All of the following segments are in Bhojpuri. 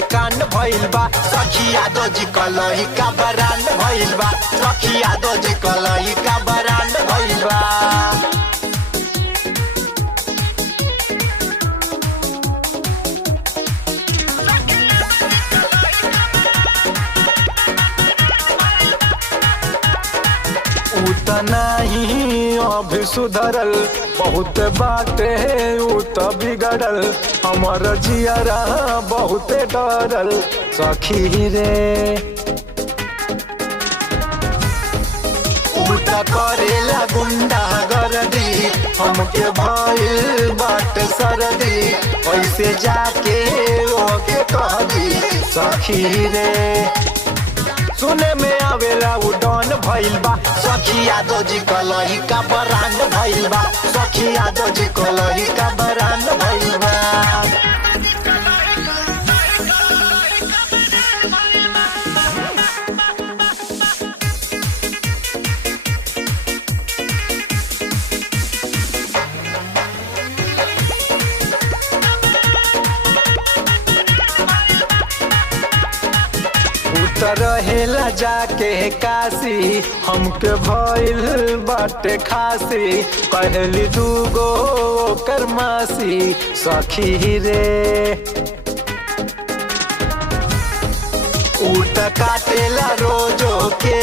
के कांड भइल बा। सखी यादव जी कलही का बरांड भइल बा। सखी यादव जी कलही का बरांड भइल बा। उतना ही अभी सुधरल बहुत बाटे उ त बिगड़ल। हमर जियरा बहुते डरल सखी रे। उल्टा करेला गुंडा गर्दी हमके भइल बाटे सर्दी। ऐसे जाके ओके कह दी सखी रे। सुने में आवेला उ डॉन भइल बा। सखी यादव जी कलही का बरांड भइल बा। सखी यादव जी कलही का बरांड भइल बा। रहेला जाके काशी हमके भइल बाटे खासी। कहली दूगो ओकर मासी सखी रे। उठ काटेला रोजो के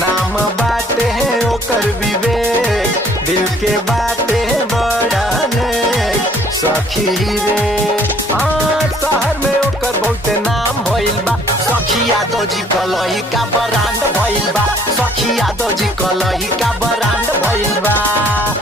नाम बाटे है ओकर विवेक। दिल के बाटे बड़ा नेक सखी रे। शहर में ओकर बहुते नाम भइल बा। सखी यादव जी कलही का बरांड भइल बा। सखी यादव जी कलही का बरांड भइल बा।